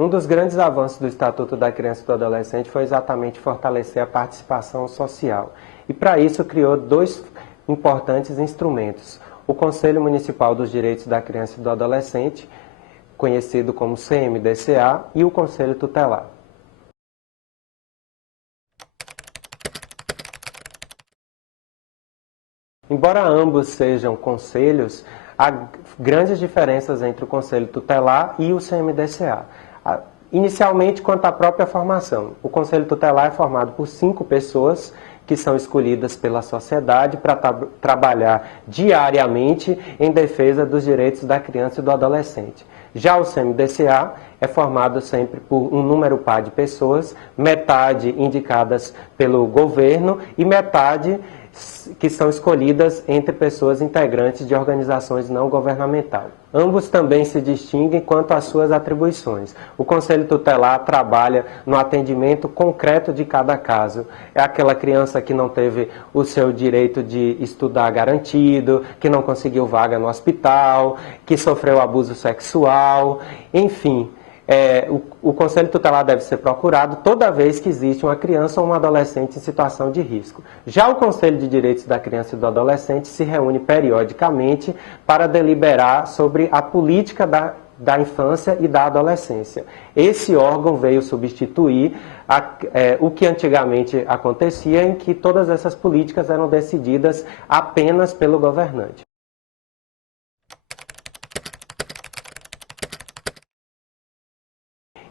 Um dos grandes avanços do Estatuto da Criança e do Adolescente foi exatamente fortalecer a participação social. E para isso criou dois importantes instrumentos. O Conselho Municipal dos Direitos da Criança e do Adolescente, conhecido como CMDCA, e o Conselho Tutelar. Embora ambos sejam conselhos, há grandes diferenças entre o Conselho Tutelar e o CMDCA. Inicialmente, quanto à própria formação, o Conselho Tutelar é formado por 5 pessoas que são escolhidas pela sociedade para trabalhar diariamente em defesa dos direitos da criança e do adolescente. Já o CMDCA é formado sempre por um número par de pessoas, metade indicadas pelo governo e metade que são escolhidas entre pessoas integrantes de organizações não governamentais. Ambos também se distinguem quanto às suas atribuições. O Conselho Tutelar trabalha no atendimento concreto de cada caso. É aquela criança que não teve o seu direito de estudar garantido, que não conseguiu vaga no hospital, que sofreu abuso sexual, enfim. O Conselho Tutelar deve ser procurado toda vez que existe uma criança ou um adolescente em situação de risco. Já o Conselho de Direitos da Criança e do Adolescente se reúne periodicamente para deliberar sobre a política da infância e da adolescência. Esse órgão veio substituir o que antigamente acontecia, em que todas essas políticas eram decididas apenas pelo governante.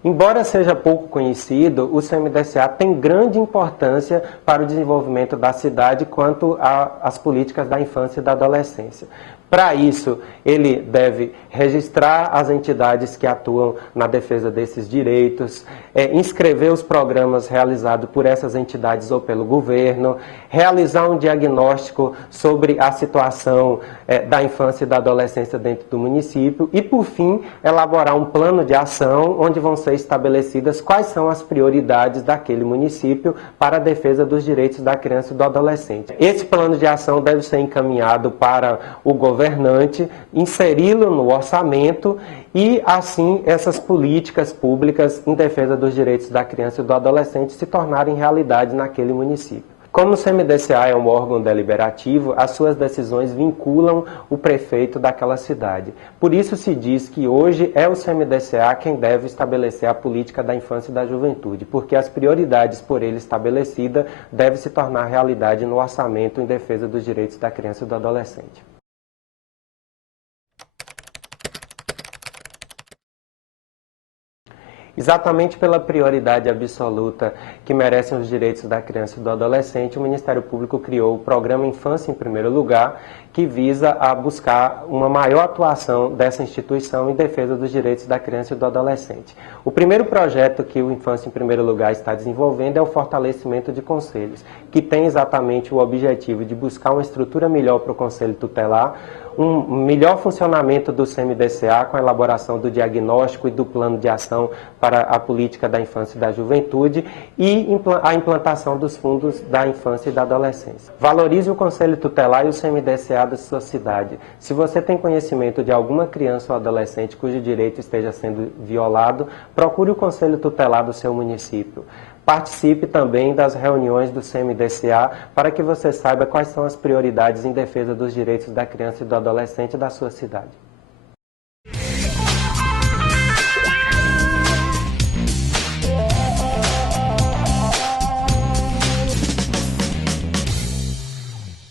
Embora seja pouco conhecido, o CMDCA tem grande importância para o desenvolvimento da cidade quanto às políticas da infância e da adolescência. Para isso, ele deve registrar as entidades que atuam na defesa desses direitos, inscrever os programas realizados por essas entidades ou pelo governo, realizar um diagnóstico sobre a situação da infância e da adolescência dentro do município e, por fim, elaborar um plano de ação onde vão ser estabelecidas quais são as prioridades daquele município para a defesa dos direitos da criança e do adolescente. Esse plano de ação deve ser encaminhado para o governante, inseri-lo no orçamento e, assim, essas políticas públicas em defesa dos direitos da criança e do adolescente se tornarem realidade naquele município. Como o CMDCA é um órgão deliberativo, as suas decisões vinculam o prefeito daquela cidade. Por isso se diz que hoje é o CMDCA quem deve estabelecer a política da infância e da juventude, porque as prioridades por ele estabelecidas devem se tornar realidade no orçamento em defesa dos direitos da criança e do adolescente. Exatamente pela prioridade absoluta que merecem os direitos da criança e do adolescente, o Ministério Público criou o Programa Infância em Primeiro Lugar, que visa a buscar uma maior atuação dessa instituição em defesa dos direitos da criança e do adolescente. O primeiro projeto que o Infância em Primeiro Lugar está desenvolvendo é o fortalecimento de conselhos, que tem exatamente o objetivo de buscar uma estrutura melhor para o Conselho Tutelar, um melhor funcionamento do CMDCA com a elaboração do diagnóstico e do plano de ação para a política da infância e da juventude e a implantação dos fundos da infância e da adolescência. Valorize o Conselho Tutelar e o CMDCA da sua cidade. Se você tem conhecimento de alguma criança ou adolescente cujo direito esteja sendo violado, procure o Conselho Tutelar do seu município. Participe também das reuniões do CMDCA para que você saiba quais são as prioridades em defesa dos direitos da criança e do adolescente da sua cidade.